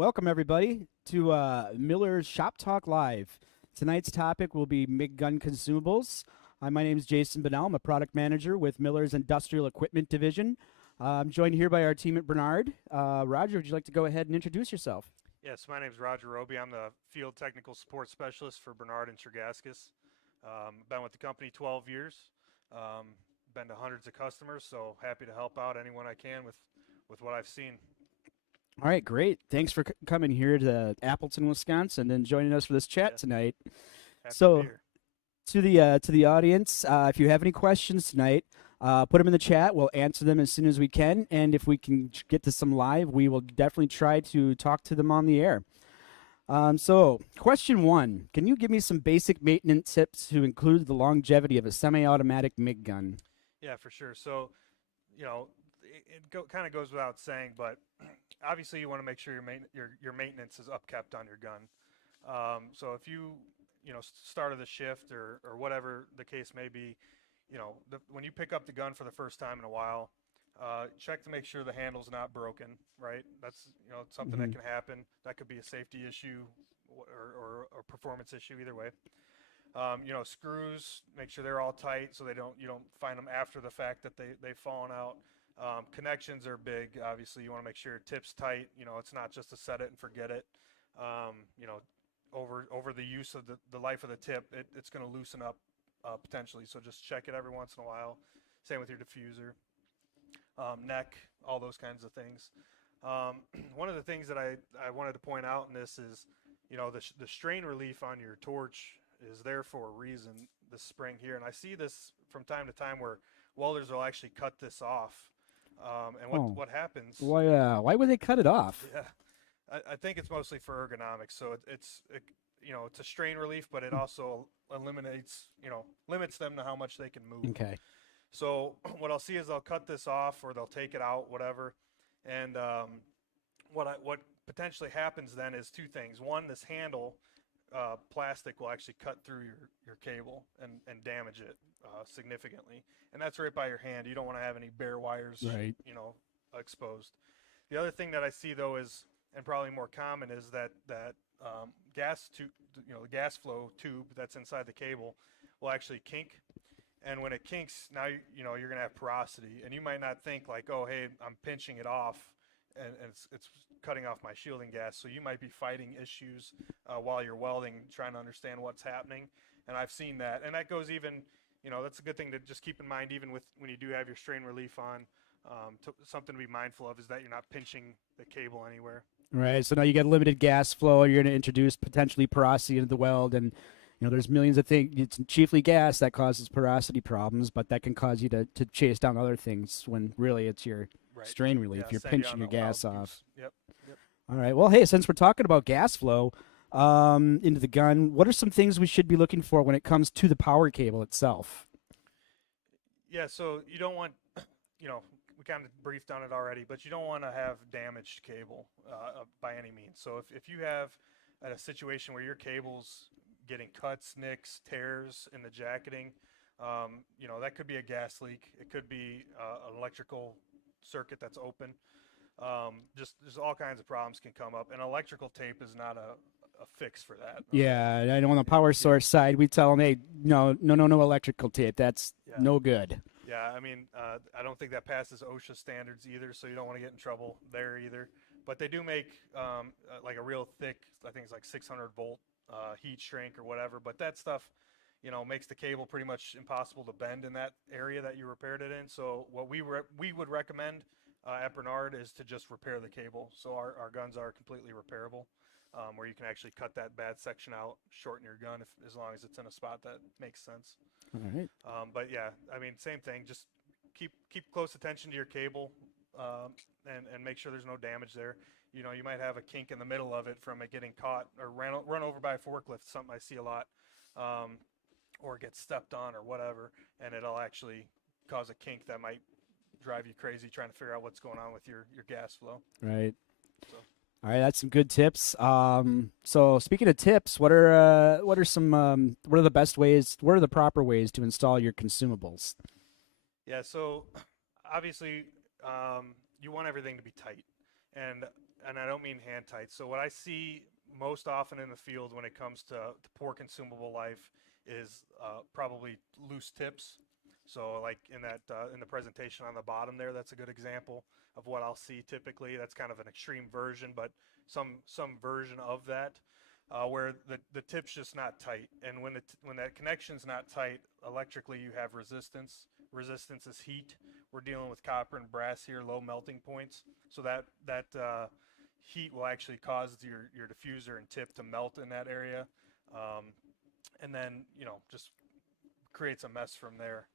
Welcome, everybody, to Miller's Shop Talk Live. Tonight's topic will be MIG gun consumables. My name is Jason Bonnell. I'm a product manager with Miller's Industrial Equipment Division. I'm joined here by our team at Bernard. Roger, would you like to go ahead and introduce yourself? Yes, my name is Roger Roby. I'm the field technical support specialist for Bernard and Tregaskis. Been with the company 12 years. Been to hundreds of customers, so happy to help out anyone I can with what I've seen. All right, great. Thanks for coming here to Appleton, Wisconsin, and joining us for this chat tonight. Happy So, to be here. to the audience, if you have any questions tonight, put them in the chat. We'll answer them as soon as we can, and if we can get to some live, we will definitely try to talk to them on the air. So, question one: can you give me some basic maintenance tips to include the longevity of a semi-automatic MIG gun? Yeah, for sure. So, it kind of goes without saying, but obviously you want to make sure your maintenance is upkept on your gun. So if you started the shift or whatever the case may be, when you pick up the gun for the first time in a while, check to make sure the handle's not broken, right? That's something that can happen. That could be a safety issue or a performance issue, either way. Screws, make sure they're all tight so you don't find them after the fact that they've fallen out. Connections are big. Obviously, you want to make sure your tip's tight. It's not just to set it and forget it. Over the use of the life of the tip, it's going to loosen up potentially. So just check it every once in a while. Same with your diffuser, neck, all those kinds of things. One of the things that I wanted to point out in this is, the strain relief on your torch is there for a reason. This spring here, and I see this from time to time where welders will actually cut this off. And what happens? Why would they cut it off? Yeah, I think it's mostly for ergonomics. So it's a strain relief, but it also limits them to how much they can move. Okay. So what I'll see is they'll cut this off or they'll take it out, whatever. And what potentially happens then is two things. One, this handle plastic will actually cut through your cable and damage it significantly, and that's right by your hand. You don't want to have any bare wires, right, exposed. The other thing that I see though is, and probably more common, is that gas tube, the gas flow tube that's inside the cable will actually kink, and when it kinks, now you're gonna have porosity, and you might not think like, oh hey, I'm pinching it off and it's cutting off my shielding gas. So you might be fighting issues while you're welding, trying to understand what's happening. And I've seen that, and that goes even, that's a good thing to just keep in mind, even when you do have your strain relief on. Something to be mindful of is that you're not pinching the cable anywhere. Right. So now you got limited gas flow. You're going to introduce potentially porosity into the weld, and there's millions of things. It's chiefly gas that causes porosity problems, but that can cause you to chase down other things when really it's your strain relief. You're pinching your gas off. Yep. All right. Well, hey, since we're talking about gas flow into the gun, what are some things we should be looking for when it comes to the power cable itself? Yeah. So you don't want, we kind of briefed on it already, but you don't want to have damaged cable by any means. So if you have a situation where your cable's getting cuts, nicks, tears in the jacketing, that could be a gas leak. It could be an electrical circuit that's open. There's all kinds of problems can come up, and electrical tape is not a fix for that. Yeah, I know on the power source side, we tell them, hey, no electrical tape. That's no good. Yeah, I mean, I don't think that passes OSHA standards either, so you don't want to get in trouble there either. But they do make like a real thick, I think it's like 600 volt heat shrink or whatever. But that stuff, makes the cable pretty much impossible to bend in that area that you repaired it in. So what we would recommend at Bernard is to just repair the cable. So our guns are completely repairable, where you can actually cut that bad section out, shorten your gun as long as it's in a spot that makes sense. All right. But yeah, I mean, same thing. Just keep close attention to your cable, and make sure there's no damage there. You might have a kink in the middle of it from it getting caught or run over by a forklift. Something I see a lot, or get stepped on or whatever, and it'll actually cause a kink that might drive you crazy trying to figure out what's going on with your gas flow. Right. So. All right, that's some good tips. So speaking of tips, what are the best ways? What are the proper ways to install your consumables? Yeah, so obviously you want everything to be tight, and and I don't mean hand tight. So what I see most often in the field when it comes to poor consumable life is probably loose tips. So like in the presentation on the bottom there, that's a good example of what I'll see typically. That's kind of an extreme version, but some version of that where the tip's just not tight. And when that connection's not tight, electrically you have resistance. Resistance is heat. We're dealing with copper and brass here, low melting points. So that heat will actually cause your diffuser and tip to melt in that area, and then just creates a mess from there.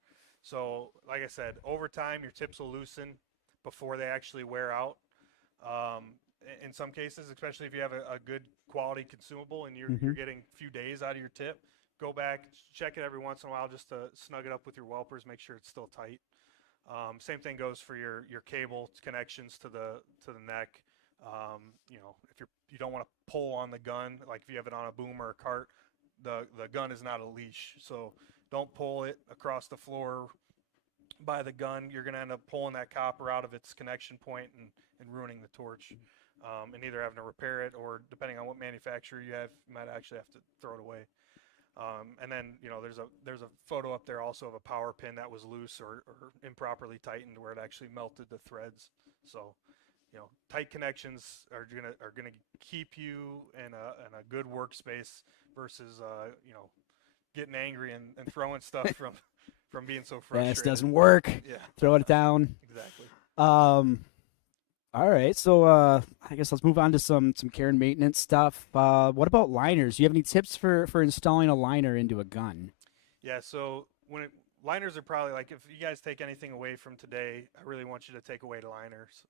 So like I said, over time your tips will loosen before they actually wear out. In some cases, especially if you have a good quality consumable and you're getting a few days out of your tip, go back, check it every once in a while just to snug it up with your welpers, make sure it's still tight. Same thing goes for your cable connections to the neck. If you don't want to pull on the gun, like if you have it on a boom or a cart, the gun is not a leash, so don't pull it across the floor by the gun. You're going to end up pulling that copper out of its connection point and ruining the torch, and either having to repair it, or depending on what manufacturer you have, you might actually have to throw it away. And then there's a photo up there also of a power pin that was loose or improperly tightened where it actually melted the threads. So tight connections are gonna keep you in a good workspace versus getting angry and throwing stuff from being so frustrated. This doesn't work. Yeah. Throw it down. Exactly. All right, so I guess let's move on to some care and maintenance stuff. What about liners? Do you have any tips for installing a liner into a gun? Yeah, so liners are probably, like, if you guys take anything away from today, I really want you to take away the liners.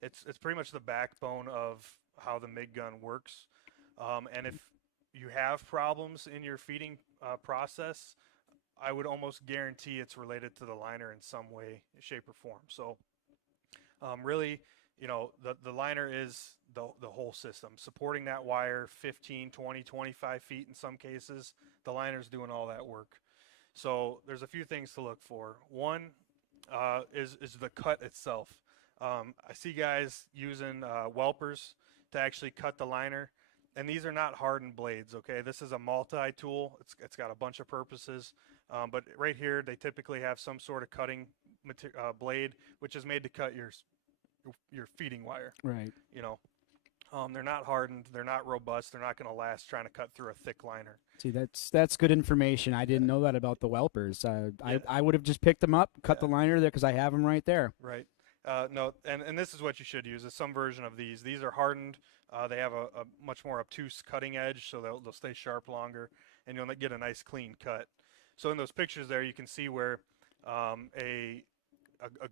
It's pretty much the backbone of how the MIG gun works. And if you have problems in your feeding process, I would almost guarantee it's related to the liner in some way, shape, or form. So really, the liner is the whole system. Supporting that wire 15, 20, 25 feet in some cases, the liner's doing all that work. So there's a few things to look for. One is the cut itself. I see guys using welpers to actually cut the liner, and these are not hardened blades, okay? This is a multi-tool. It's got a bunch of purposes, but right here they typically have some sort of cutting blade, which is made to cut your feeding wire. Right. They're not hardened, they're not robust, they're not going to last trying to cut through a thick liner. See, that's good information. I didn't know that about the welpers. I would have just picked them up, cut the liner there because I have them right there. Right. No, and this is what you should use, is some version of these. These are hardened. They have a much more obtuse cutting edge, so they'll stay sharp longer, and you'll get a nice clean cut. So in those pictures there, you can see where a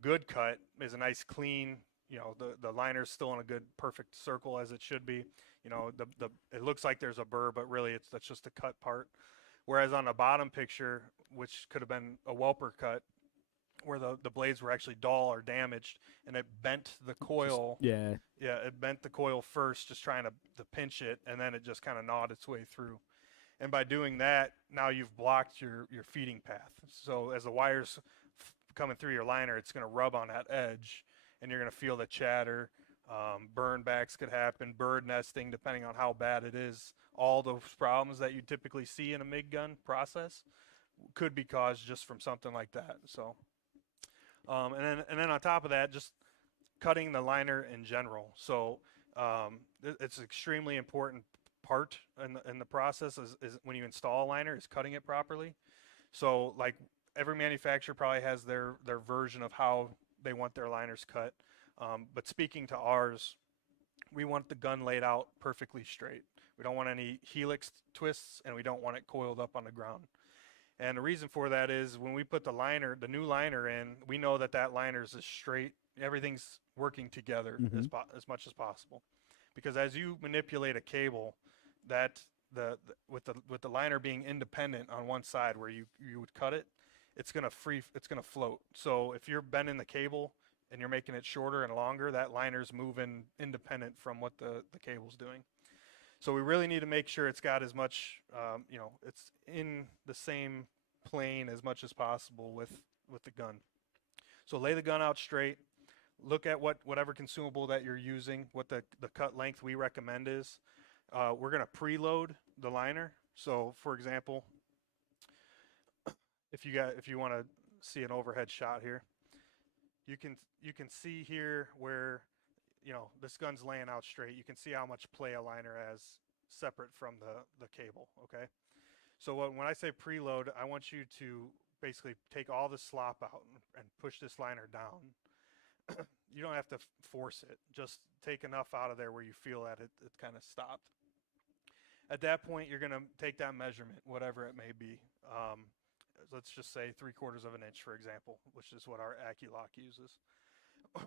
good cut is a nice clean, the liner's still in a good perfect circle as it should be. It looks like there's a burr, but really that's just a cut part. Whereas on the bottom picture, which could have been a welper cut, where the blades were actually dull or damaged, and it bent the coil. It bent the coil first, just trying to pinch it, and then it just kind of gnawed its way through. And by doing that, now you've blocked your feeding path. So as the wire's coming through your liner, it's going to rub on that edge, and you're going to feel the chatter. Burn backs could happen, bird nesting, depending on how bad it is. All those problems that you typically see in a MIG gun process could be caused just from something like that. So, and then on top of that, just cutting the liner in general. So it's an extremely important part in the process is when you install a liner, is cutting it properly. So like every manufacturer probably has their version of how they want their liners cut. But speaking to ours, we want the gun laid out perfectly straight. We don't want any helix twists, and we don't want it coiled up on the ground. And the reason for that is when we put the new liner in, we know that liner is straight. Everything's working together as much as possible. Because as you manipulate a cable, with the liner being independent on one side where you would cut it, it's gonna float. So if you're bending the cable and you're making it shorter and longer, that liner's moving independent from what the cable's doing. So we really need to make sure it's got as much, it's in the same plane as much as possible with the gun. So lay the gun out straight, look at whatever consumable that you're using, what the cut length we recommend is. We're going to preload the liner. So for example, if you want to see an overhead shot here, you can see here where, you know, this gun's laying out straight. You can see how much play a liner has separate from the cable, okay? So when I say preload, I want you to basically take all the slop out and push this liner down. You don't have to force it. Just take enough out of there where you feel that it kind of stopped. At that point, you're going to take that measurement, whatever it may be. Let's just say 3/4 of an inch, for example, which is what our Accu-lock uses.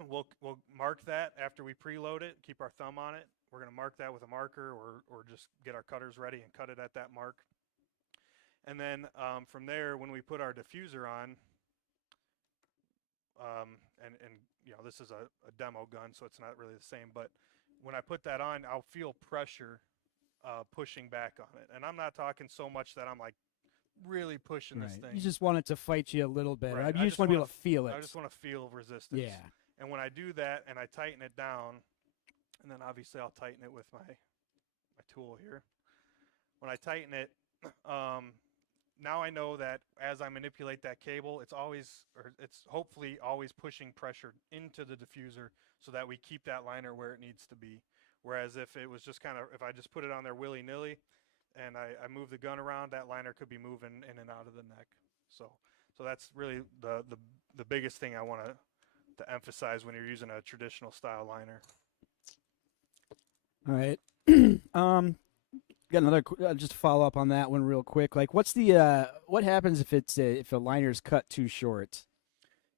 We'll mark that after we preload it, keep our thumb on it. We're going to mark that with a marker or just get our cutters ready and cut it at that mark. And then from there, when we put our diffuser on, and you know, this is a demo gun, so it's not really the same, but when I put that on, I'll feel pressure pushing back on it. And I'm not talking so much that I'm like really pushing this thing. You just want it to fight you a little bit. Right. You just want to be able to feel it. I just want to feel resistance. Yeah. And when I do that and I tighten it down, and then obviously I'll tighten it with my tool here. When I tighten it, now I know that as I manipulate that cable, it's hopefully always pushing pressure into the diffuser so that we keep that liner where it needs to be. Whereas if it was just if I just put it on there willy-nilly and I move the gun around, that liner could be moving in and out of the neck. So that's really the biggest thing I want to emphasize when you're using a traditional style liner. All right. Got another just to follow up on that one real quick. Like, what's the what happens if a liner's cut too short?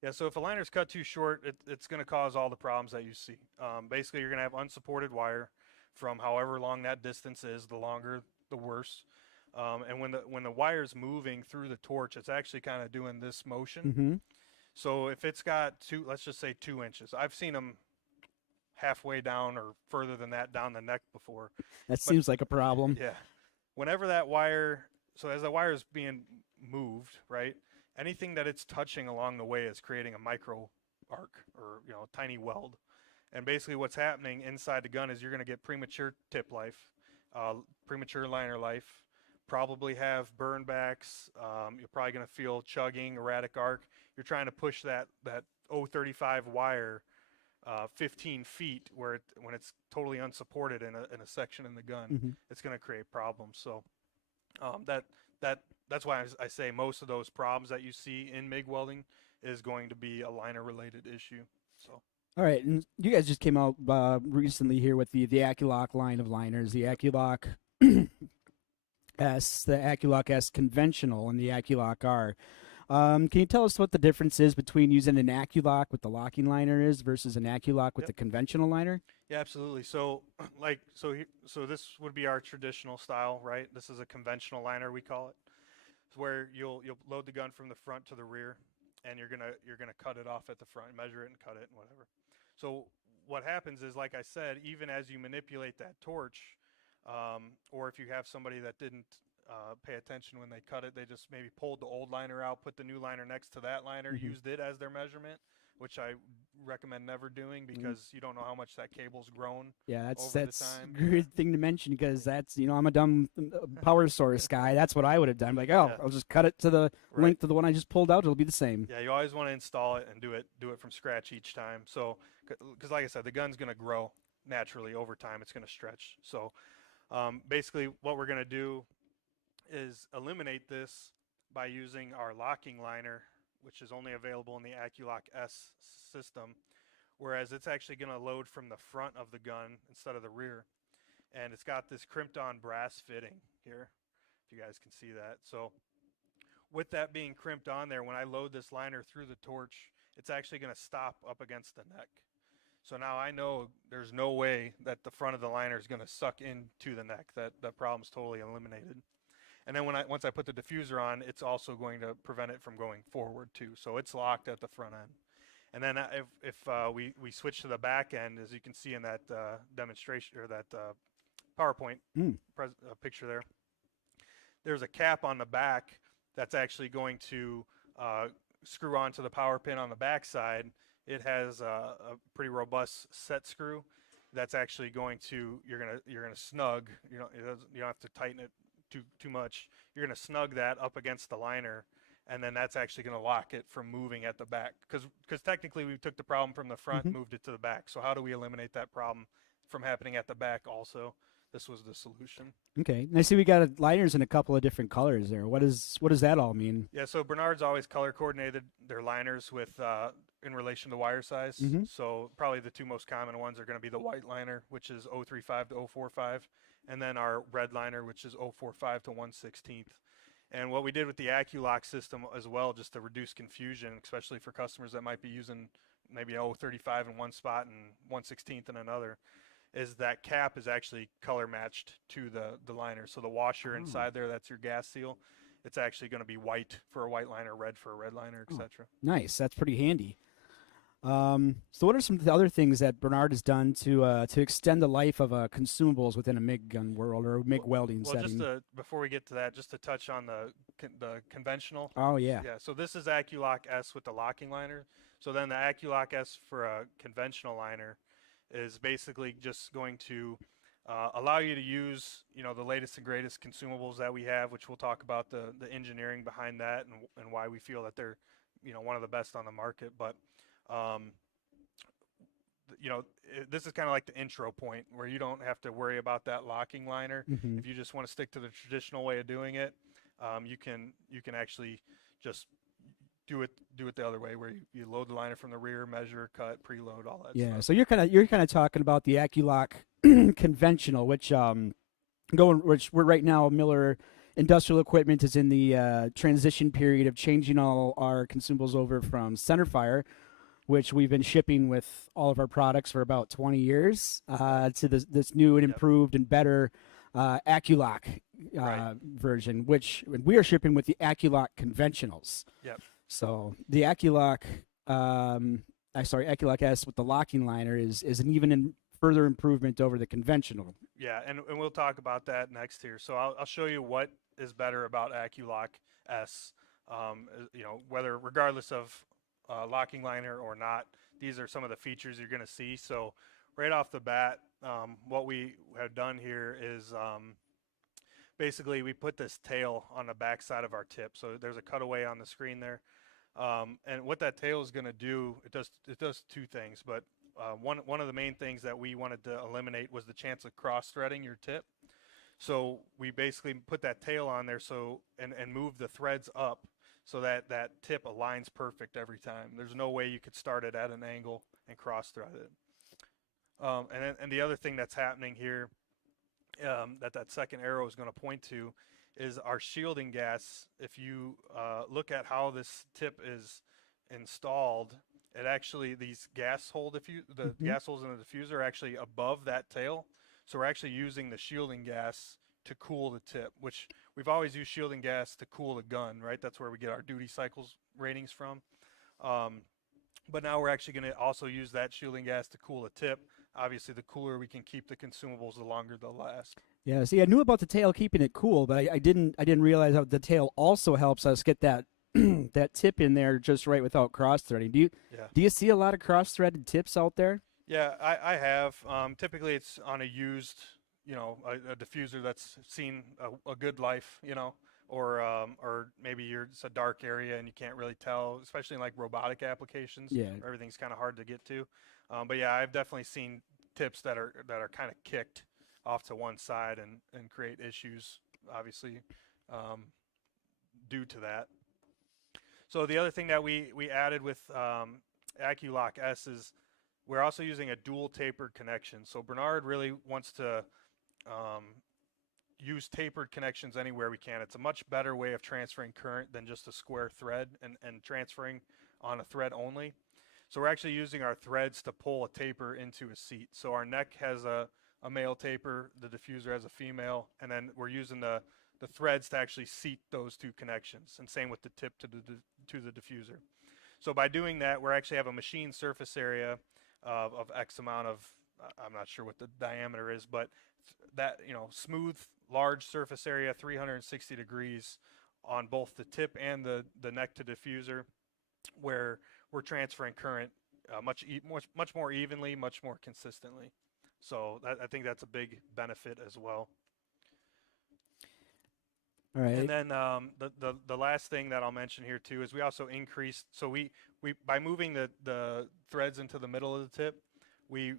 Yeah, so if a liner's cut too short, it's going to cause all the problems that you see. Basically, you're going to have unsupported wire from however long that distance is. The longer, the worse. And when the wire's moving through the torch, it's actually kind of doing this motion. Mm-hmm. So if it's got let's just say 2 inches. I've seen them halfway down or further than that down the neck before. That seems like a problem. Yeah. Whenever that wire, so as the wire is being moved, right, anything that it's touching along the way is creating a micro arc or, you know, tiny weld. And basically what's happening inside the gun is you're going to get premature tip life, premature liner life, probably have burn backs. You're probably going to feel chugging, erratic arc. You're trying to push that 035 wire 15 feet when it's totally unsupported in a section in the gun. Mm-hmm. It's going to create problems. So that's why I say most of those problems that you see in MIG welding is going to be a liner related issue. So. All right, and you guys just came out recently here with the Accu-lock line of liners, the Accu-lock S, the Accu-lock S conventional, and the Accu-lock R. Can you tell us what the difference is between using an Accu-lock with the locking liner is versus an Accu-lock with the conventional liner? Yeah, absolutely. So this would be our traditional style, right? This is a conventional liner, we call it. It's where you'll load the gun from the front to the rear, and you're gonna cut it off at the front, measure it and cut it and whatever. So what happens is, like I said, even as you manipulate that torch, or if you have somebody that didn't pay attention when they cut it, they just maybe pulled the old liner out, put the new liner next to that liner, used it as their measurement, which I recommend never doing because you don't know how much that cable's grown. Yeah, that's a good thing to mention because that's, I'm a dumb power source guy. That's what I would have done. Like, I'll just cut it to the length of the one I just pulled out. It'll be the same. Yeah, you always want to install it and do it from scratch each time. So, because like I said, the gun's going to grow naturally over time. It's going to stretch. So, basically, what we're going to do is eliminate this by using our locking liner, which is only available in the Accu-lock S system, whereas it's actually going to load from the front of the gun instead of the rear. And it's got this crimped on brass fitting here, if you guys can see that. So with that being crimped on there, when I load this liner through the torch, it's actually going to stop up against the neck. So now I know there's no way that the front of the liner is going to suck into the neck. That problem's totally eliminated. And then once I put the diffuser on, it's also going to prevent it from going forward too. So it's locked at the front end. And then if we switch to the back end, as you can see in that demonstration or that PowerPoint picture there, there's a cap on the back that's actually going to screw onto the power pin on the back side. it has a pretty robust set screw that's actually going to you're gonna snug. You don't have to tighten it too much. You're gonna snug that up against the liner, and then that's actually going to lock it from moving at the back. Because technically we took the problem from the front, Mhm. moved it to the back. So how do we eliminate that problem from happening at the back also? This was the solution. Okay. And I see we got liners in a couple of different colors there. What does that all mean? Yeah, so Bernard's always color coordinated their liners with in relation to wire size. Mhm. So probably the two most common ones are going to be the white liner, which is 035 to 045, and then our red liner, which is 045 to 1/16. And what we did with the Accu-lock system as well, just to reduce confusion, especially for customers that might be using maybe 035 in one spot and 1/16 in another, is that cap is actually color matched to the liner. So the washer Oh. inside there, that's your gas seal, it's actually going to be white for a white liner, red for a red liner, Oh. etc. Nice. That's pretty handy. So what are some of the other things that Bernard has done to extend the life of consumables within a MIG gun world or a MIG welding Well, setting? before we get to that, just to touch on the conventional. Oh yeah. Yeah, so this is Accu-lock S with the locking liner. So then the Accu-lock S for a conventional liner is basically just going to allow you to use, the latest and greatest consumables that we have, which we'll talk about the engineering behind that and why we feel that they're, one of the best on the market. But um, this is kind of like the intro point where you don't have to worry about that locking liner. Mhm. If you just want to stick to the traditional way of doing it, you can actually just do it the other way, where you load the liner from the rear, measure, cut, preload, all that Yeah. stuff. So you're kind of talking about the Accu-lock conventional, which which we're right now Miller Industrial Equipment is in the transition period of changing all our consumables over from centerfire, which we've been shipping with all of our products for about 20 years, to this new and Yep. improved and better Accu-lock Right. version, which we are shipping with the Accu-lock conventionals. Yep. So the Accu-lock, Accu-lock S with the locking liner is an even further improvement over the conventional. Yeah, and we'll talk about that next here. So I'll show you what is better about Accu-lock S. Whether regardless of locking liner or not, these are some of the features you're going to see. So right off the bat, what we have done here is basically we put this tail on the back side of our tip. So there's a cutaway on the screen there. And what that tail is going to do, it does two things. But one of the main things that we wanted to eliminate was the chance of cross-threading your tip. So we basically put that tail on there and move the threads up so that tip aligns perfect every time. There's no way you could start it at an angle and cross-thread it. And the other thing that's happening here, that second arrow is going to point to, is our shielding gas. If you look at how this tip is installed, it actually, these gas holes in the diffuser are actually above that tail. So we're actually using the shielding gas to cool the tip, which we've always used shielding gas to cool the gun, right? That's where we get our duty cycles ratings from. But now we're actually going to also use that shielding gas to cool the tip. Obviously, the cooler we can keep the consumables, the longer they'll last. Yeah, see, I knew about the tail keeping it cool, but I didn't realize how the tail also helps us get that that tip in there just right without cross threading. Yeah. Do you see a lot of cross threaded tips out there? Yeah, I have. Typically, it's on a used, a diffuser that's seen a good life, or maybe it's a dark area and you can't really tell, especially in like robotic applications. Yeah. Where everything's kind of hard to get to. But yeah, I've definitely seen tips that are kind of kicked off to one side and create issues, obviously, due to that. So the other thing that we added with Accu-lock S is we're also using a dual tapered connection. So Bernard really wants to use tapered connections anywhere we can. It's a much better way of transferring current than just a square thread and transferring on a thread only. So we're actually using our threads to pull a taper into a seat. So our neck has a male taper, the diffuser has a female, and then we're using the threads to actually seat those two connections, and same with the tip to the diffuser. So by doing that, we actually have a machine surface area of X amount of, I'm not sure what the diameter is, but that, smooth, large surface area, 360 degrees on both the tip and the neck to diffuser, where we're transferring current much more evenly, much more consistently. So I think that's a big benefit as well. All And right. then the last thing that I'll mention here too is we also increased. So we by moving the threads into the middle of the tip, we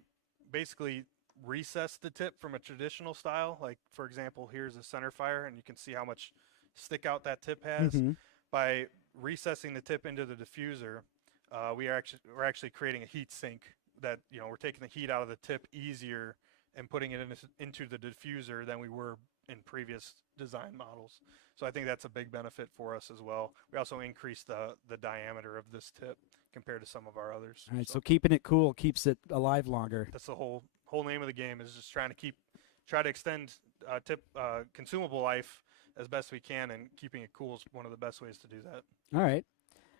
basically recessed the tip from a traditional style. Like for example, here's a center fire, and you can see how much stick out that tip has. Mm-hmm. By recessing the tip into the diffuser, we're actually creating a heat sink that we're taking the heat out of the tip easier and putting it into the diffuser than we were in previous design models. So I think that's a big benefit for us as well. We also increased the diameter of this tip compared to some of our others. All right. So keeping it cool keeps it alive longer. That's the whole name of the game, is just try to extend tip consumable life as best we can, and keeping it cool is one of the best ways to do that. All right.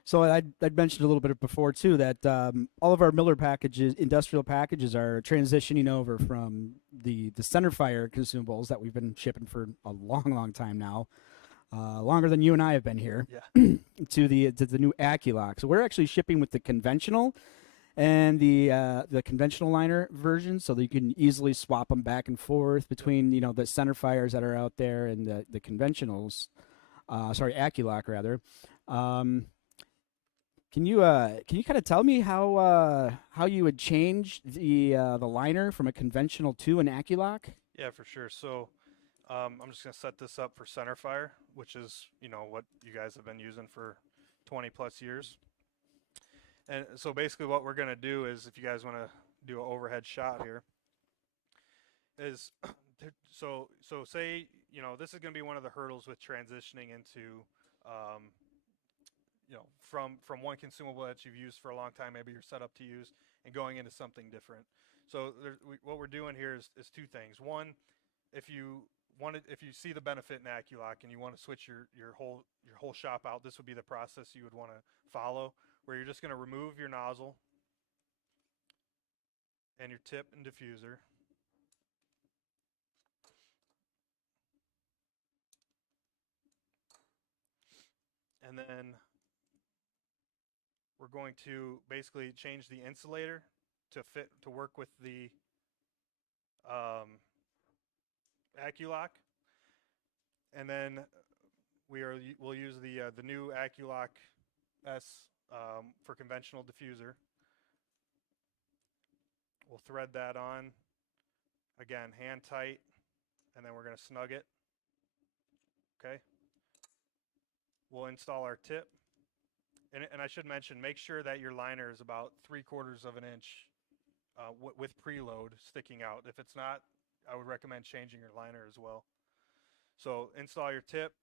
So I'd mentioned a little bit before too that all of our Miller packages, industrial packages, are transitioning over from the center fire consumables that we've been shipping for a long time now, longer than you and I have been here, Yeah. to the new Accu-lock. So we're actually shipping with the conventional and the conventional liner version, so that you can easily swap them back and forth between the center fires that are out there and the conventionals. Accu-lock rather. Can you kind of tell me how you would change the liner from a conventional to an Accu-lock? Yeah, for sure. So I'm just going to set this up for center fire, which is what you guys have been using for 20 plus years. And so basically what we're going to do is, if you guys want to do an overhead shot here, is so say this is going to be one of the hurdles with transitioning into from one consumable that you've used for a long time, maybe you're set up to use, and going into something different. So what we're doing here is two things. One, if you see the benefit in Accu-lock and you want to switch your whole shop out, this would be the process you would want to follow, where you're just going to remove your nozzle and your tip and diffuser. And then we're going to basically change the insulator to work with the Accu-lock, and then we'll use the new Accu-lock S for conventional diffuser. We'll thread that on, again hand tight, and then we're going to snug it. Okay. We'll install our tip. And I should mention, make sure that your liner is about 3/4 of an inch with preload sticking out. If it's not, I would recommend changing your liner as well. So install your tip,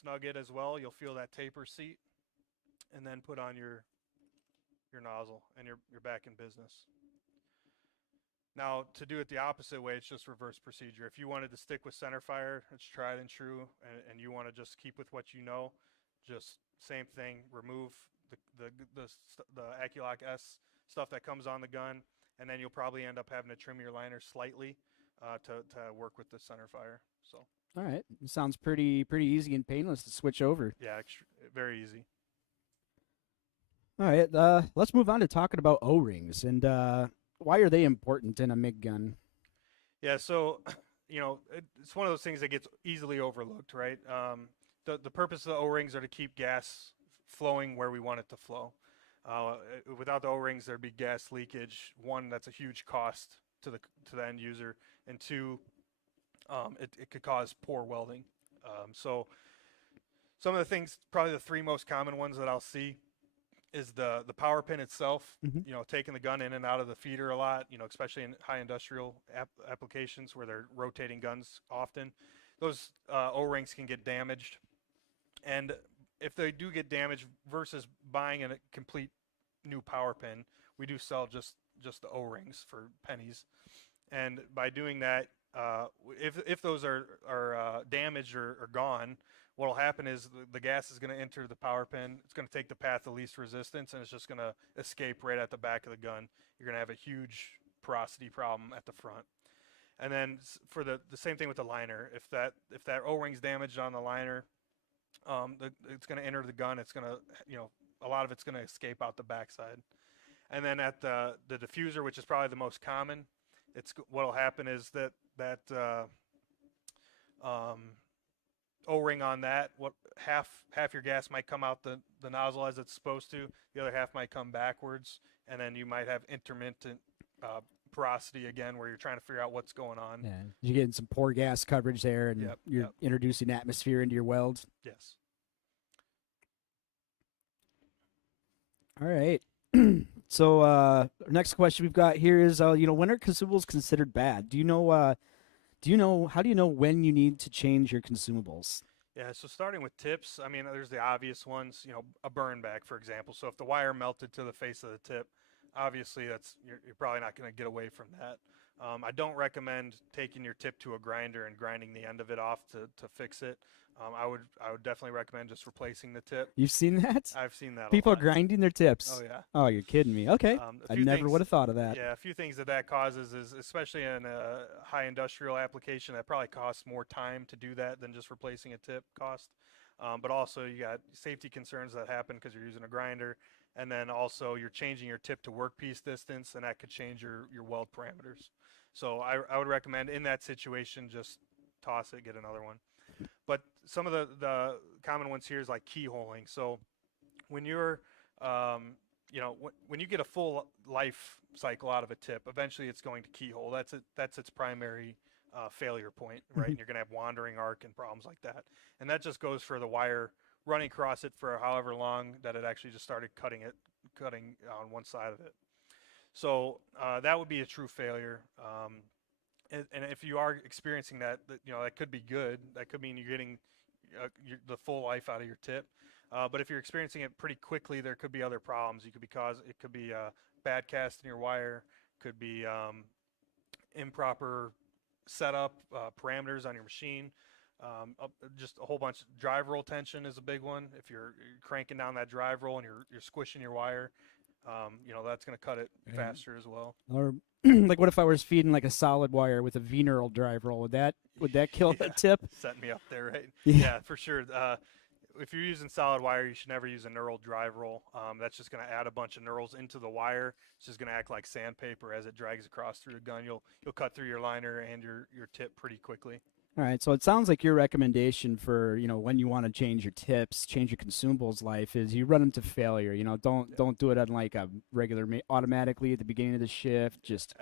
snug it as well. You'll feel that taper seat, and then put on your nozzle, and you're back in business. Now, to do it the opposite way, it's just reverse procedure. If you wanted to stick with center fire, it's tried and true, and you want to just keep with what you know, just same thing. Remove the Accu-lock S stuff that comes on the gun, and then you'll probably end up having to trim your liner slightly to work with the center fire. So. All right, it sounds pretty easy and painless to switch over. Yeah, very easy. All right, let's move on to talking about O-rings and why are they important in a MIG gun? Yeah, so it's one of those things that gets easily overlooked, right? The purpose of the O-rings are to keep gas flowing where we want it to flow. Without the O-rings, there'd be gas leakage. One, that's a huge cost to the end user, and two, it could cause poor welding. So some of the things, probably the three most common ones that I'll see, is the power pin itself. Mm-hmm. Taking the gun in and out of the feeder a lot, especially in high industrial applications where they're rotating guns often. Those O-rings can get damaged, and if they do get damaged, versus buying a complete new power pin, we do sell just the O-rings for pennies. And by doing that, if those are damaged or gone, what will happen is the gas is going to enter the power pin. It's going to take the path of least resistance, and it's just going to escape right at the back of the gun. You're going to have a huge porosity problem at the front. And then for the same thing with the liner. If that O-ring's damaged on the liner, it's going to enter the gun. It's going to, a lot of it's going to escape out the backside. And then at the diffuser, which is probably the most common, what'll happen is that um, O-ring on that, half your gas might come out the nozzle as it's supposed to, the other half might come backwards, and then you might have intermittent porosity again, where you're trying to figure out what's going on. Yeah, you're getting some poor gas coverage there, and you're introducing atmosphere into your weld. Yes. All right. So next question we've got here is, when are consumables considered bad? Do you know? How do you know when you need to change your consumables? Yeah, so starting with tips, I mean, there's the obvious ones, a burn back, for example. So if the wire melted to the face of the tip, obviously you're probably not going to get away from that. I don't recommend taking your tip to a grinder and grinding the end of it off to fix it. I would definitely recommend just replacing the tip. You've seen that? I've seen that. People a are lot. grinding their tips. Oh yeah. Oh, you're kidding me. Okay. I never would have thought of that. Yeah, a few things that causes is, especially in a high industrial application, that probably costs more time to do that than just replacing a tip cost. But also you got safety concerns that happen because you're using a grinder, and then also you're changing your tip to workpiece distance, and that could change your weld parameters. So I would recommend in that situation just toss it, get another one. But some of the common ones here is like keyholing. So when you're when you get a full life cycle out of a tip, eventually it's going to keyhole. That's its primary failure point, right? And you're going to have wandering arc and problems like that. And that just goes for the wire running across it for however long that it actually just started cutting on one side of it. So that would be a true failure. And if you are experiencing that could be good. That could mean you're getting the full life out of your tip. But if you're experiencing it pretty quickly, there could be other problems. It could be bad cast in your wire, could be improper setup, parameters on your machine, just a whole bunch. Drive roll tension is a big one. If you're cranking down that drive roll and you're squishing your wire, that's going to cut it faster as well. Or like, what if I was feeding like a solid wire with a V-knurl drive roll? Would that kill the tip? Set me up there, right? Yeah, yeah, for sure. If you're using solid wire, you should never use a knurled drive roll. That's just going to add a bunch of knurls into the wire. It's just going to act like sandpaper as it drags across through the gun. You'll cut through your liner and your tip pretty quickly. All right, so it sounds like your recommendation for when you want to change your tips, change your consumables life, is you run them to failure. Don't do it on like a regular automatically at the beginning of the shift. Just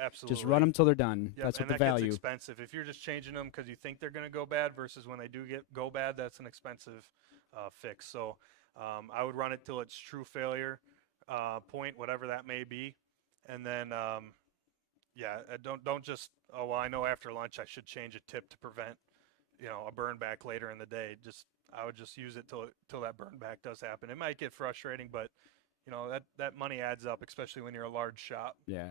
run them till they're done. Yep, that's what and the value. Gets expensive if you're just changing them because you think they're going to go bad versus when they do go bad. That's an expensive fix. So I would run it till its true failure point, whatever that may be, and then don't just I know after lunch I should change a tip to prevent a burn back later in the day. I would just use it till that burn back does happen. It might get frustrating, but that money adds up, especially when you're a large shop. Yeah.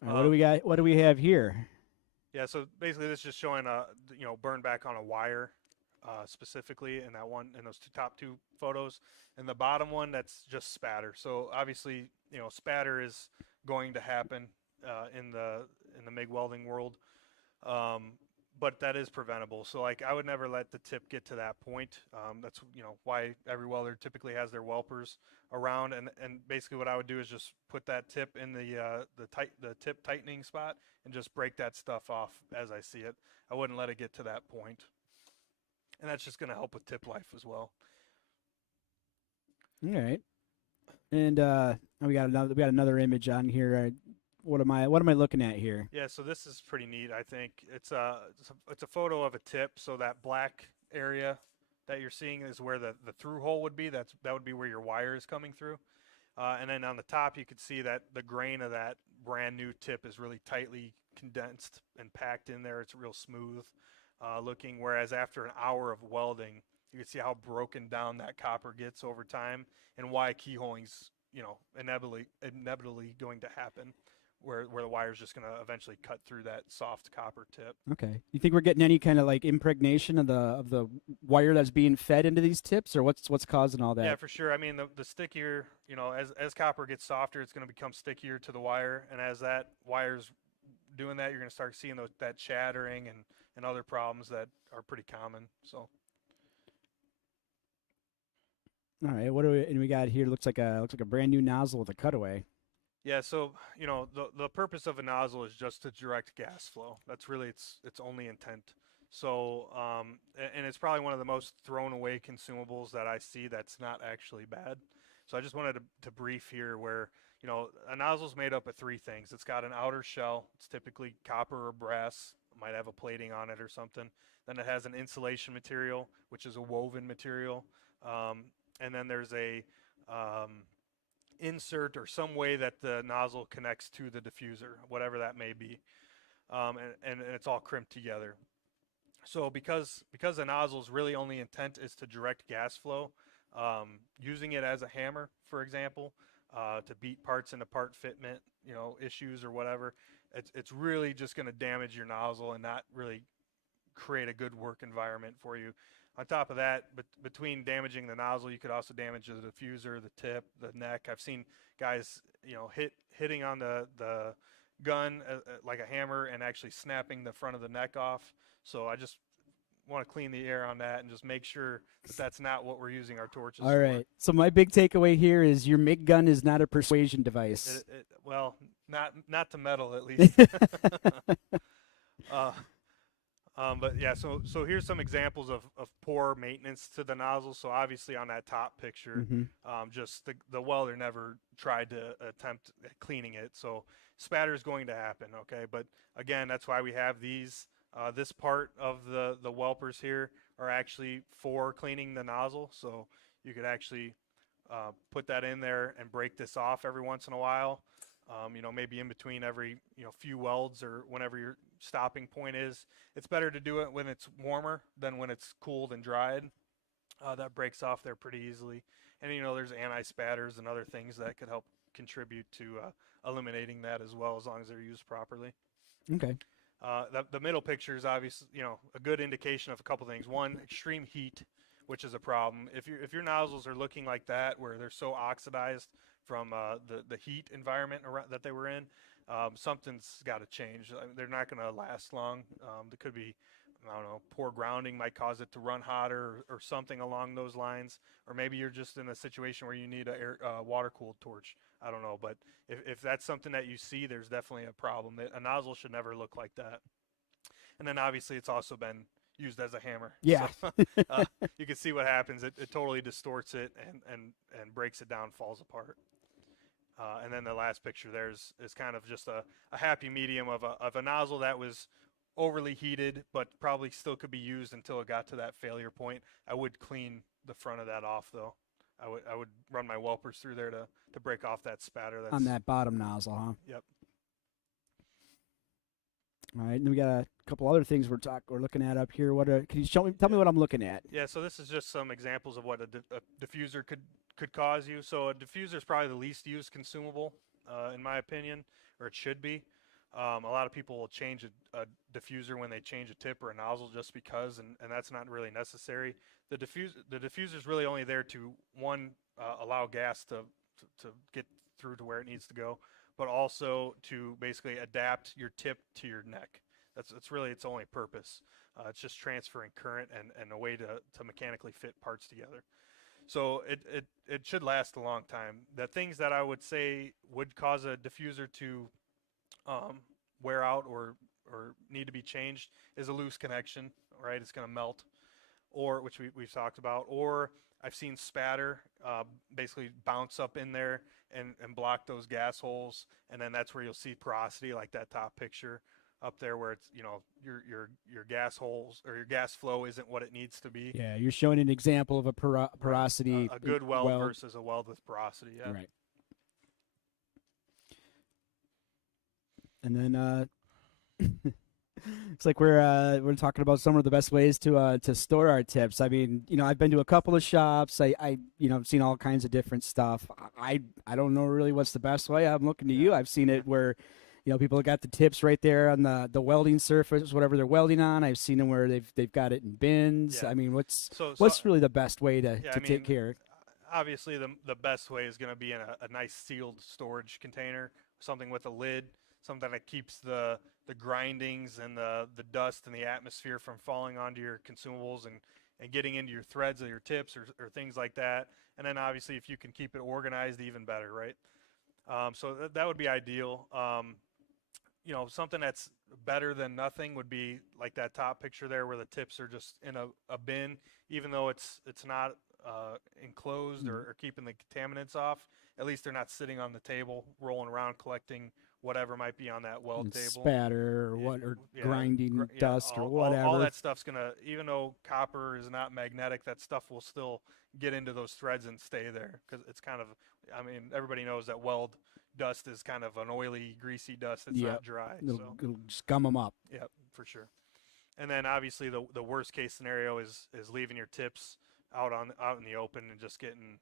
What do we got? What do we have here? Yeah, so basically this is just showing burn back on a wire specifically in those top two photos. And the bottom one, that's just spatter. So obviously spatter is going to happen in the MIG welding world. But that is preventable. So like I would never let the tip get to that point. That's why every welder typically has their welpers around, and basically what I would do is just put that tip in the tip tightening spot and just break that stuff off as I see it. I wouldn't let it get to that point. And that's just going to help with tip life as well. All right. And we got another image on here. What am I looking at here? Yeah, so this is pretty neat. I think it's a photo of a tip. So that black area that you're seeing is where the through hole would be. That would be where your wire is coming through. And then on the top, you could see that the grain of that brand new tip is really tightly condensed and packed in there. It's real smooth looking. Whereas after an hour of welding, you can see how broken down that copper gets over time, and why keyholing's inevitably going to happen. Where the wire's just going to eventually cut through that soft copper tip. Okay. You think we're getting any kind of like impregnation of the wire that's being fed into these tips, or what's causing all that? Yeah, for sure. I mean, the stickier, as copper gets softer, it's going to become stickier to the wire, and as that wire's doing that, you're going to start seeing that chattering and other problems that are pretty common. So. All right. What do we, and we got here? Looks like a brand new nozzle with a cutaway. Yeah, so the purpose of a nozzle is just to direct gas flow. That's really its only intent. So and it's probably one of the most thrown away consumables that I see that's not actually bad. So I just wanted to brief here where a nozzle is made up of three things. It's got an outer shell. It's typically copper or brass. It might have a plating on it or something. Then it has an insulation material, which is a woven material, and then there's a insert or some way that the nozzle connects to the diffuser, whatever that may be, and it's all crimped together. So because the nozzle's really only intent is to direct gas flow, using it as a hammer, for example, to beat parts into part fitment, issues or whatever, it's really just going to damage your nozzle and not really create a good work environment for you. On top of that, between damaging the nozzle, you could also damage the diffuser, the tip, the neck. I've seen guys, hitting on the gun like a hammer and actually snapping the front of the neck off. So I just want to clean the air on that and just make sure that that's not what we're using our torches All for. right. So my big takeaway here is your MIG gun is not a persuasion device. Well, not to metal at least. But yeah, so here's some examples of poor maintenance to the nozzle. So obviously on that top picture, just the welder never tried to attempt at cleaning it. So spatter is going to happen, okay? But again, that's why we have these. This part of the whelpers here are actually for cleaning the nozzle. So you could actually put that in there and break this off every once in a while. Maybe in between every few welds or whenever your stopping point is. It's better to do it when it's warmer than when it's cooled and dried. That breaks off there pretty easily. And there's anti-spatters and other things that could help contribute to eliminating that as well, as long as they're used properly. Okay. The middle picture is obviously a good indication of a couple things. One, extreme heat, which is a problem. If your nozzles are looking like that, where they're so oxidized from the heat environment that they were in, something's got to change. They're not going to last long. There could be, I don't know, poor grounding might cause it to run hotter or something along those lines. Or maybe you're just in a situation where you need a water-cooled torch. I don't know, but if that's something that you see, there's definitely a problem. A nozzle should never look like that. And then obviously it's also been used as a hammer. Yeah. So, you can see what happens. It totally distorts it and breaks it down, falls apart. And then the last picture there is kind of just a happy medium of a nozzle that was overly heated, but probably still could be used until it got to that failure point. I would clean the front of that off, though. I would run my whelpers through there to break off that spatter. That's, on that bottom nozzle, huh? Yep. All right, and then we got a couple other things we're looking at up here. Can you tell me what I'm looking at? Yeah, so this is just some examples of what a diffuser could cause you. So a diffuser is probably the least used consumable, in my opinion, or it should be. A lot of people will change a diffuser when they change a tip or a nozzle just because, and that's not really necessary. The diffuser is really only there to, one, allow gas to get through to where it needs to go, but also to basically adapt your tip to your neck. That's really its only purpose. It's just transferring current and a way to mechanically fit parts together. So it should last a long time. The things that I would say would cause a diffuser to wear out or need to be changed is a loose connection, right? It's going to melt, or which we've talked about, or I've seen spatter basically bounce up in there and block those gas holes, and then that's where you'll see porosity, like that top picture up there, where it's your gas holes or your gas flow isn't what it needs to be. Yeah, you're showing an example of a porosity. A good weld versus a weld with porosity. Yeah. Right. And then it's like we're talking about some of the best ways to store our tips. I mean, I've been to a couple of shops. I've seen all kinds of different stuff. I don't know really what's the best way. I'm looking to you. I've seen it where people have got the tips right there on the welding surface, whatever they're welding on. I've seen them where they've got it in bins. Yeah. I mean, what's So really the best way to take care? Obviously, the best way is going to be in a nice sealed storage container, something with a lid, something that keeps the grindings and the dust and the atmosphere from falling onto your consumables and getting into your threads or your tips or things like that. And then obviously if you can keep it organized, even better, right? So that would be ideal. You know, something that's better than nothing would be like that top picture there where the tips are just in a bin, even though it's not enclosed or keeping the contaminants off. At least they're not sitting on the table, rolling around, collecting whatever might be on that weld table. Spatter or what, or grinding dust or whatever. All that stuff's gonna, even though copper is not magnetic, that stuff will still get into those threads and stay there because it's kind of, I mean, everybody knows that weld dust is kind of an oily, greasy dust. It's not dry. It'll just gum them up. Yep, for sure. And then obviously the worst case scenario is leaving your tips out in the open and just getting,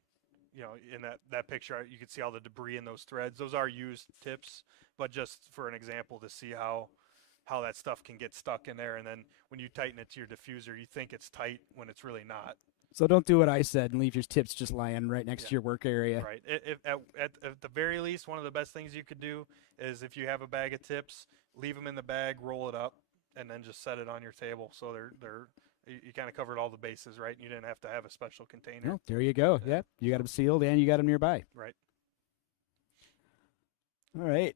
you know, in that picture you can see all the debris in those threads. Those are used tips, but just for an example to see how that stuff can get stuck in there, and then when you tighten it to your diffuser, you think it's tight when it's really not. So don't do what I said and leave your tips just lying right next to your work area. Right. At the very least, one of the best things you could do is if you have a bag of tips, leave them in the bag, roll it up, and then just set it on your table. So you kind of covered all the bases, right? You didn't have to have a special container. Oh, there you go. Yeah, you got them sealed and you got them nearby. Right. All right.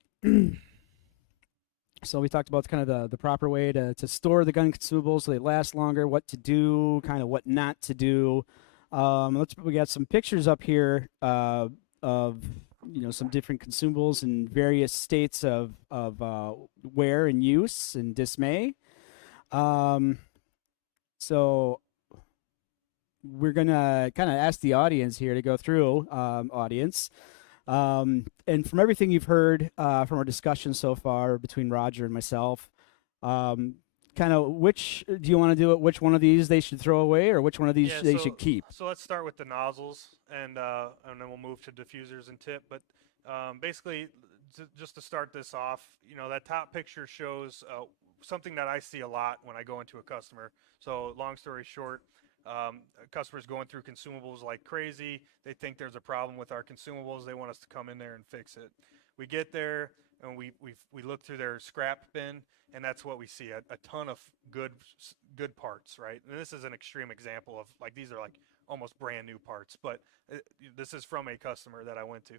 So we talked about kind of the proper way to store the gun consumables so they last longer, what to do, kind of what not to do. We got some pictures up here of some different consumables in various states of wear and use and dismay. So we're gonna kind of ask the audience here to go through audience. And from everything you've heard from our discussion so far between Roger and myself, kind of which do you want to do it? Which one of these they should throw away, or which one of these they should keep? So let's start with the nozzles, and then we'll move to diffusers and tip. But basically, just to start this off, you know, that top picture shows something that I see a lot when I go into a customer. So long story short, customers going through consumables like crazy. They think there's a problem with our consumables. They want us to come in there and fix it. We get there and we look through their scrap bin, and that's what we see, a ton of good parts, right? And this is an extreme example of, like, these are like almost brand new parts, but this is from a customer that I went to.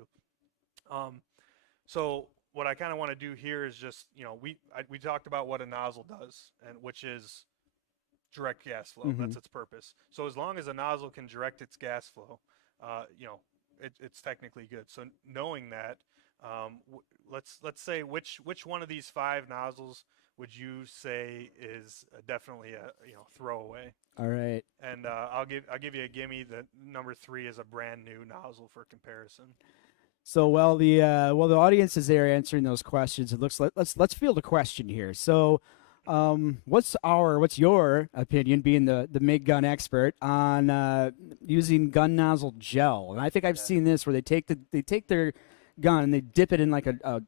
So what I kind of want to do here is just, you know, we talked about what a nozzle does, and which is direct gas flow. That's its purpose. So as long as a nozzle can direct its gas flow, you know, it's technically good. So knowing that, let's say which one of these 5 nozzles would you say is definitely a throwaway? All right. And I'll give you a gimme. The number 3 is a brand new nozzle for comparison. So while the audience is there answering those questions, it looks like let's field a question here. So what's your opinion, being the MIG gun expert, on using gun nozzle gel? And I think I've seen this where they take their gun and they dip it in like a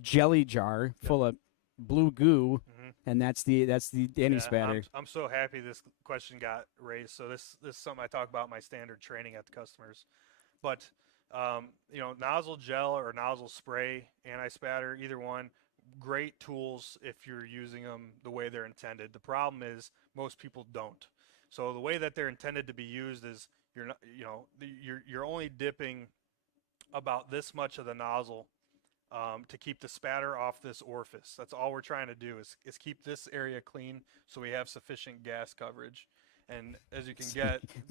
jelly jar full of blue goo, and that's the anti-spatter. I'm so happy this question got raised. So this is something I talk about in my standard training at the customers. But you know, nozzle gel or nozzle spray, anti-spatter, either one, great tools if you're using them the way they're intended. The problem is most people don't. So the way that they're intended to be used is you're only dipping about this much of the nozzle to keep the spatter off this orifice. That's all we're trying to do is keep this area clean so we have sufficient gas coverage. And as you can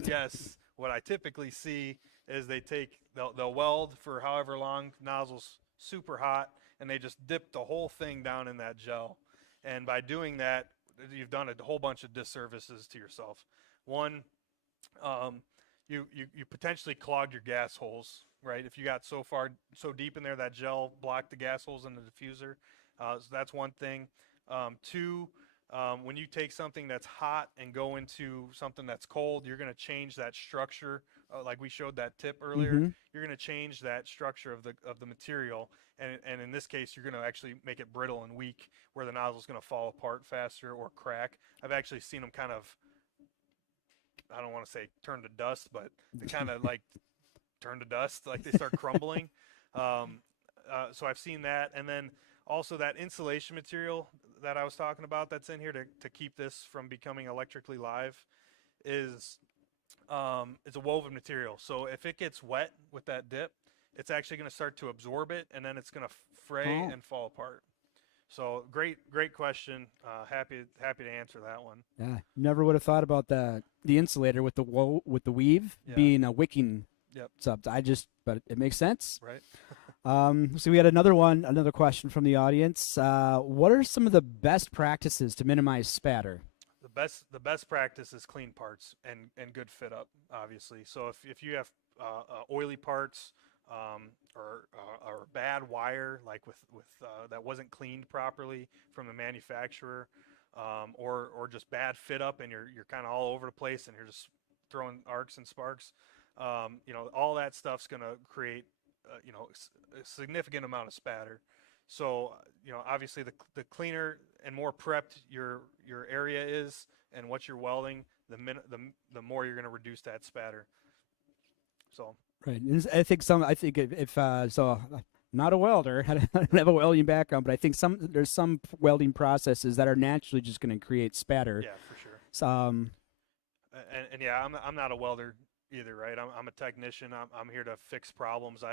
guess, what I typically see is they'll weld for however long, nozzle's super hot, and they just dip the whole thing down in that gel. And by doing that, you've done a whole bunch of disservices to yourself. One, you potentially clogged your gas holes, right? If you got so deep in there that gel blocked the gas holes in the diffuser. So that's one thing. Two, when you take something that's hot and go into something that's cold, you're going to change that structure. Like we showed that tip earlier, you're going to change that structure of the material, and in this case, you're going to actually make it brittle and weak, where the nozzle is going to fall apart faster or crack. I've actually seen them kind of, I don't want to say turn to dust, but they kind of like turn to dust, like they start crumbling. So I've seen that, and then also that insulation material that I was talking about that's in here to keep this from becoming electrically live. is it's a woven material. So if it gets wet with that dip, it's actually going to start to absorb it, and then it's going to fray Oh. and fall apart. So great question. Happy to answer that one. Yeah, never would have thought about the insulator with the weave Yeah. being a wicking Yep. sub. But it makes sense. Right. So we had another question from the audience. What are some of the best practices to minimize spatter? The best practice is clean parts and good fit up, obviously. So if you have oily parts or bad wire, like with that wasn't cleaned properly from the manufacturer, or just bad fit up, and you're kind of all over the place and you're just throwing arcs and sparks, all that stuff's going to create a significant amount of spatter. So obviously the cleaner and more prepped your area is and what you're welding, the more you're going to reduce that spatter. So Right. And I think if not a welder, I don't have a welding background, but I think there's some welding processes that are naturally just going to create spatter. yeah, for sure. So, and yeah, I'm not a welder either, right? I'm a technician. I'm here to fix problems.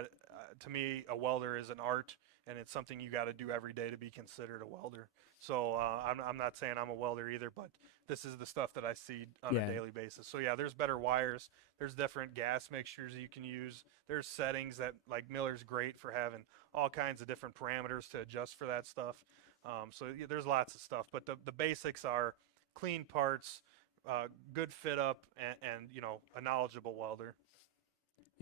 To me, a welder is an art, and it's something you got to do every day to be considered a welder. So I'm not saying I'm a welder either, but this is the stuff that I see on a daily basis. So yeah, there's better wires. There's different gas mixtures you can use. There's settings that, like, Miller's great for having all kinds of different parameters to adjust for that stuff. So yeah, there's lots of stuff, but the basics are clean parts, good fit up, and a knowledgeable welder.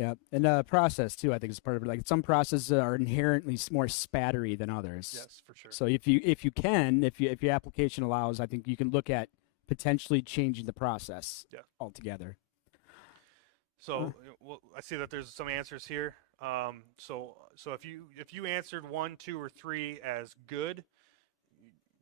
yeah, and process too, I think is part of it. Like some processes are inherently more spattery than others. Yes, for sure. So if your application allows, I think you can look at potentially changing the process altogether. So well, I see that there's some answers here. So if you answered 1, 2, or 3 as good,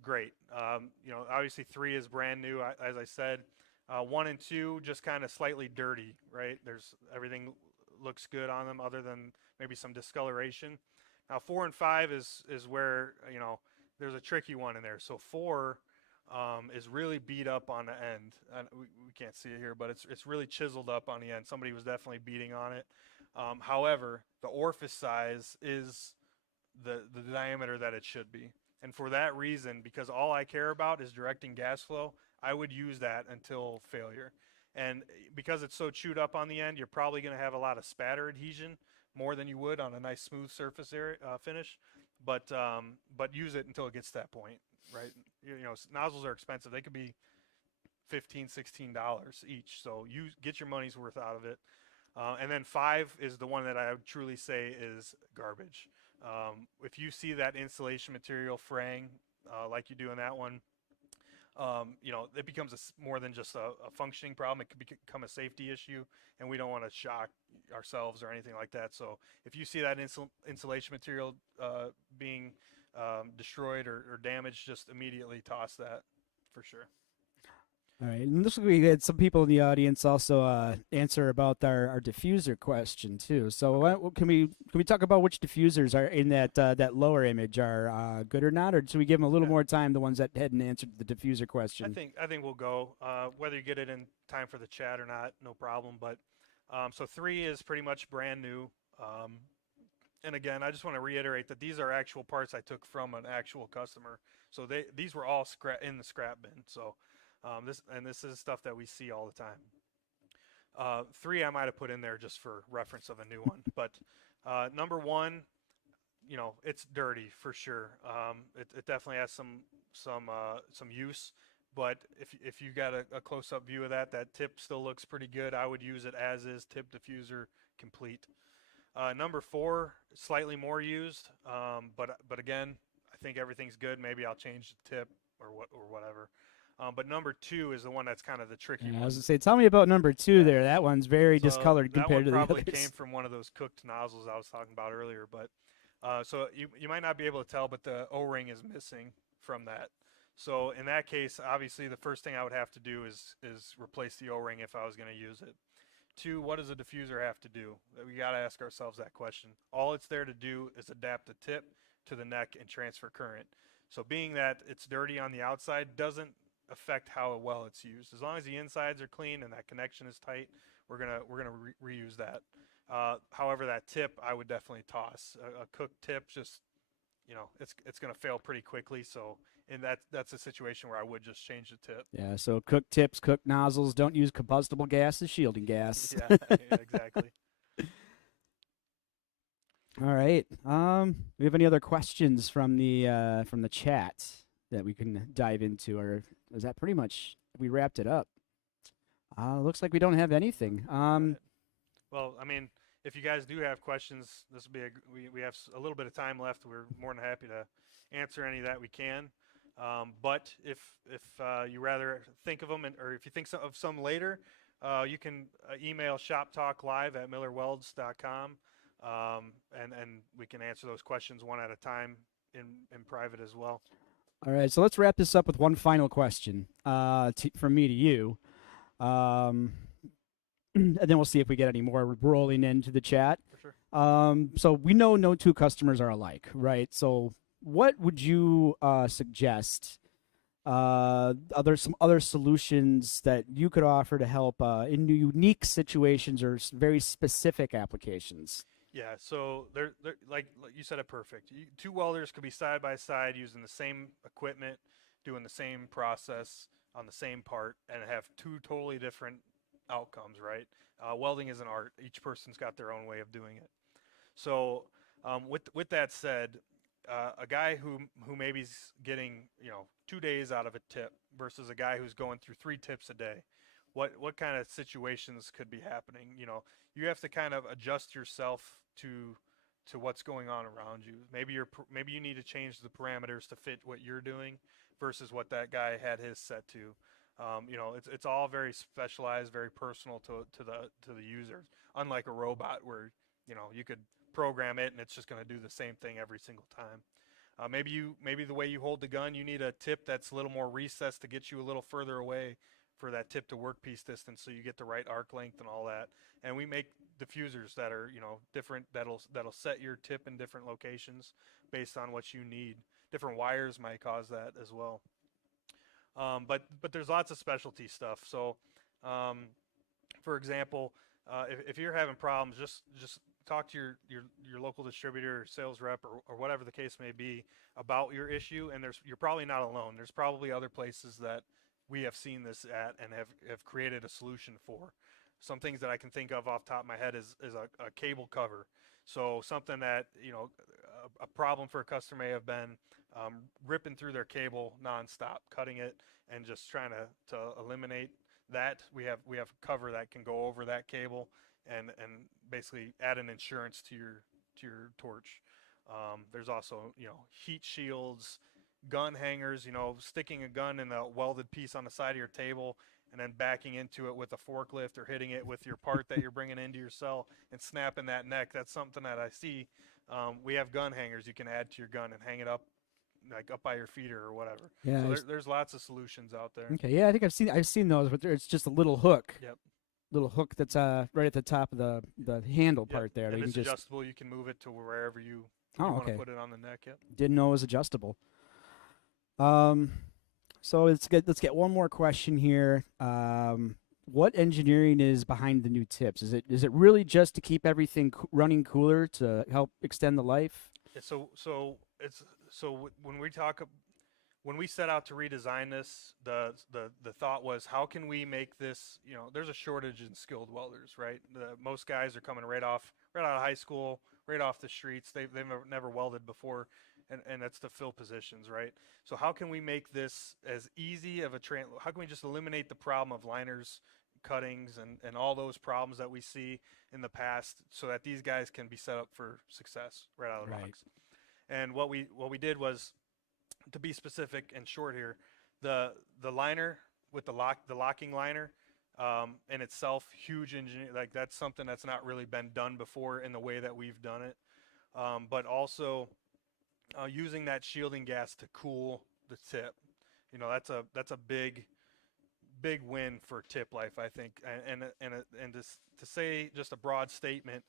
great. Obviously 3 is brand new, as I said. 1 and 2 just kind of slightly dirty, right? There's everything looks good on them other than maybe some discoloration. Now 4 and 5 is where there's a tricky one in there. So 4 is really beat up on the end. We can't see it here, but it's really chiseled up on the end. Somebody was definitely beating on it. However, the orifice size is the diameter that it should be. And for that reason, because all I care about is directing gas flow, I would use that until failure. And because it's so chewed up on the end, you're probably going to have a lot of spatter adhesion, more than you would on a nice smooth surface area, finish. But use it until it gets to that point, right? Nozzles are expensive. They could be $15, $16 each. So get your money's worth out of it. And then 5 is the one that I would truly say is garbage. If you see that insulation material fraying like you do in that one, it becomes more than just a functioning problem. It could become a safety issue, and we don't want to shock ourselves or anything like that. So if you see that insulation material being destroyed or damaged, just immediately toss that for sure. All right, and this we had some people in the audience also answer about our diffuser question too. So can we talk about which diffusers are in that lower image are good or not, or should we give them a little more time? The ones that hadn't answered the diffuser question. I think we'll go whether you get it in time for the chat or not, no problem. But so 3 is pretty much brand new. And again, I just want to reiterate that these are actual parts I took from an actual customer. So these were all in the scrap bin. So. This is stuff that we see all the time. 3 I might have put in there just for reference of a new one, but number 1, it's dirty for sure. It definitely has some use, but if you got a close-up view of that tip still looks pretty good. I would use it as is, tip diffuser complete. Number 4, slightly more used, but again, I think everything's good. Maybe I'll change the tip or whatever. But number 2 is the one that's kind of the tricky one. I was going to say, tell me about number 2 there. That one's very discolored compared to the others. That one probably came from one of those cooked nozzles I was talking about earlier. But so you might not be able to tell, but the O-ring is missing from that. So in that case, obviously the first thing I would have to do is replace the O-ring if I was going to use it. 2, what does a diffuser have to do? We got to ask ourselves that question. All it's there to do is adapt the tip to the neck and transfer current. So being that it's dirty on the outside doesn't affect how well it's used. As long as the insides are clean and that connection is tight, we're gonna reuse that. However, that tip I would definitely toss. A cooked tip, just it's gonna fail pretty quickly. So in that's a situation where I would just change the tip. Yeah, so cook tips, cook nozzles. Don't use combustible gas as shielding gas. Yeah, exactly. All right. We have any other questions from the chat that we can dive into, or is that pretty much we wrapped it up? Looks like we don't have anything. Right. Well, I mean, if you guys do have questions, this will be we have a little bit of time left. We're more than happy to answer any that we can. But if you rather think of them, or if you think of some later, you can email shoptalklive@millerwelds.com, and we can answer those questions one at a time in private as well. All right, so let's wrap this up with one final question from me to you. And then we'll see if we get any more rolling into the chat. For sure. So we know no two customers are alike, right? So what would you suggest? Some other solutions that you could offer to help in unique situations or very specific applications? Yeah, so they're like you said it perfect. Two welders could be side by side using the same equipment, doing the same process on the same part, and have two totally different outcomes, right? Welding is an art. Each person's got their own way of doing it. So with that said, a guy who maybe's getting 2 days out of a tip versus a guy who's going through 3 tips a day, what kind of situations could be happening? You have to kind of adjust yourself to what's going on around you. Maybe you need to change the parameters to fit what you're doing versus what that guy had his set to. It's all very specialized, very personal to the user. Unlike a robot where you could program it and it's just going to do the same thing every single time. Maybe the way you hold the gun, you need a tip that's a little more recessed to get you a little further away for that tip to workpiece distance, so you get the right arc length and all that. And we make diffusers that are different, that'll set your tip in different locations based on what you need. Different wires might cause that as well. But there's lots of specialty stuff. So for example, if you're having problems, just talk to your local distributor or sales rep or whatever the case may be about your issue, and you're probably not alone. There's probably other places that we have seen this at and have created a solution for. Some things that I can think of off the top of my head is a cable cover. So something that a problem for a customer may have been ripping through their cable nonstop, cutting it, and just trying to eliminate that. We have a cover that can go over that cable and basically add an insurance to your torch. There's also heat shields, gun hangers. Sticking a gun in a welded piece on the side of your table and then backing into it with a forklift or hitting it with your part that you're bringing into your cell and snapping that neck. That's something that I see. We have gun hangers you can add to your gun and hang it up, like up by your feeder or whatever. Yeah, so there's lots of solutions out there. Okay, yeah, I think I've seen those, but it's just a little hook. Yep. Little hook that's right at the top of the handle part there. And that it's you can adjustable. You can move it to wherever you okay. want to put it on the neck. Yep. Didn't know it was adjustable. So let's get one more question here. What engineering is behind the new tips? Is it really just to keep everything running cooler to help extend the life? Yeah, so when we set out to redesign this, the thought was, how can we make this? There's a shortage in skilled welders, right? Most guys are coming right out of high school, right off the streets. They've never welded before. And that's to fill positions, right? So how can we make this as easy of how can we just eliminate the problem of liners, cuttings, and all those problems that we see in the past, so that these guys can be set up for success right out of the box? And what we did was, to be specific and short here, the liner with the locking liner in itself, huge engineering, like that's something that's not really been done before in the way that we've done it. But also using that shielding gas to cool the tip, that's a big win for tip life, I think. And to say just a broad statement,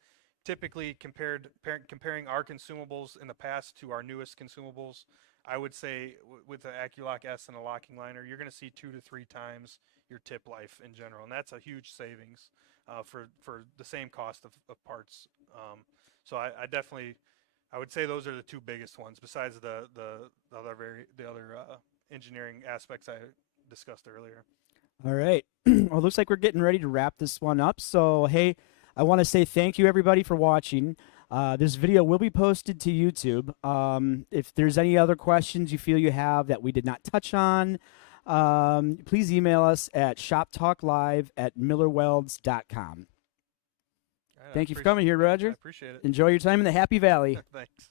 typically comparing our consumables in the past to our newest consumables, I would say with the Accu-lock S and a locking liner, you're going to see 2 to 3 times your tip life in general, and that's a huge savings for the same cost of parts. So I definitely, I would say those are the 2 biggest ones besides the other engineering aspects I discussed earlier. All right. Well, it looks like we're getting ready to wrap this one up. So, hey, I want to say thank you, everybody, for watching. This video will be posted to YouTube. If there's any other questions you feel you have that we did not touch on, please email us at shoptalklive@millerwelds.com. Right, Thank you for coming here, Roger. I appreciate it. Enjoy your time in the Happy Valley. Thanks.